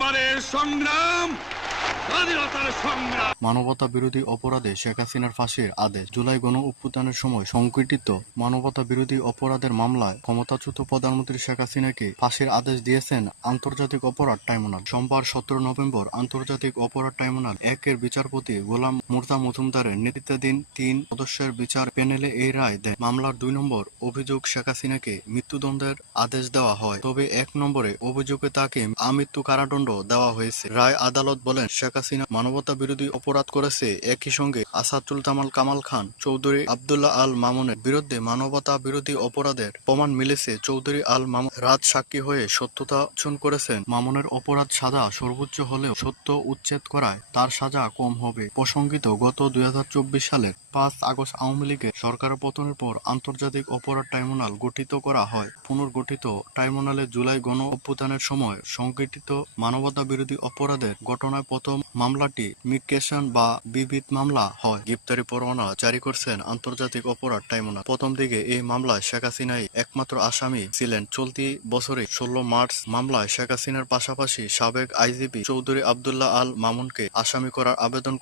এবারের সংগ্রাম মানবতা বিরোধী অপরাধে শেখ হাসিনার ফাঁসির আদেশ জুলাই গণ অভ্যুত্থানের সময় সংঘটিত মানবতা বিরোধী অপরাধের মামলায় ক্ষমতাচ্যুত প্রধানমন্ত্রী শেখ হাসিনাকে ফাঁসির আদেশ দিয়েছেন আন্তর্জাতিক অপরাধ ট্রাইব্যুনাল। সোমবার সতেরো নভেম্বর আন্তর্জাতিক অপরাধ ট্রাইব্যুনাল একের বিচারপতি গোলাম মুর্তা মজুমদারের নেতৃত্বাধীন তিন সদস্যের বিচার প্যানেলে এই রায় দেয় মামলার দুই নম্বর অভিযোগ শেখ হাসিনাকে মৃত্যুদণ্ডের আদেশ দেওয়া হয়। তবে এক নম্বরে অভিযোগে তাকে আমৃত্যু কারাদণ্ড দেওয়া হয়েছে। রায় আদালত বলেন, শেখ হাসিনা মানবতা বিরোধী অপরাধ করেছে। একই সঙ্গে আসাদুল জামাল কামাল খান, চৌধুরী আবদুল্লাহ আল মামুনের বিরুদ্ধে মানবতা বিরোধী অপরাধের প্রমাণ মিলেছে। চৌধুরী আল মামুন রাজ সাক্ষী হয়ে সত্যতা অর্জন করেছেন। মামুনের অপরাধ সাজা সর্বোচ্চ হলেও সত্য উচ্ছেদ করায় তার সাজা কম হবে। প্রসঙ্গিত, গত দুই সালের পাঁচ আগস্ট আওয়ামী লীগের সরকারের পতনের পর আন্তর্জাতিক অপরাধ ট্রাইব্যুনাল গঠিত করা হয়। পুনর্গঠিত ট্রাইব্যুনালে জুলাই গণ অভ্যুত্থানের সময় সংঘটিত মানবতা বিরোধী অপরাধের ঘটনায় প্রথম মামলাটি মিটকেশন বা বিবিধ মামলা হয়। গ্রেপ্তারি পরোয়ানা জারি করছেন আন্তর্জাতিক অপরাধ ট্রাইব্যুনাল। প্রথম দিকে এই মামলায় শেখ হাসিনাই একমাত্র আসামি ছিলেন। চলতি বছরে ষোলো মার্চ মামলায় শেখ হাসিনার পাশাপাশি সাবেক আইজিপি চৌধুরী আবদুল্লাহ আল মামুনকে আসামি করার আবেদন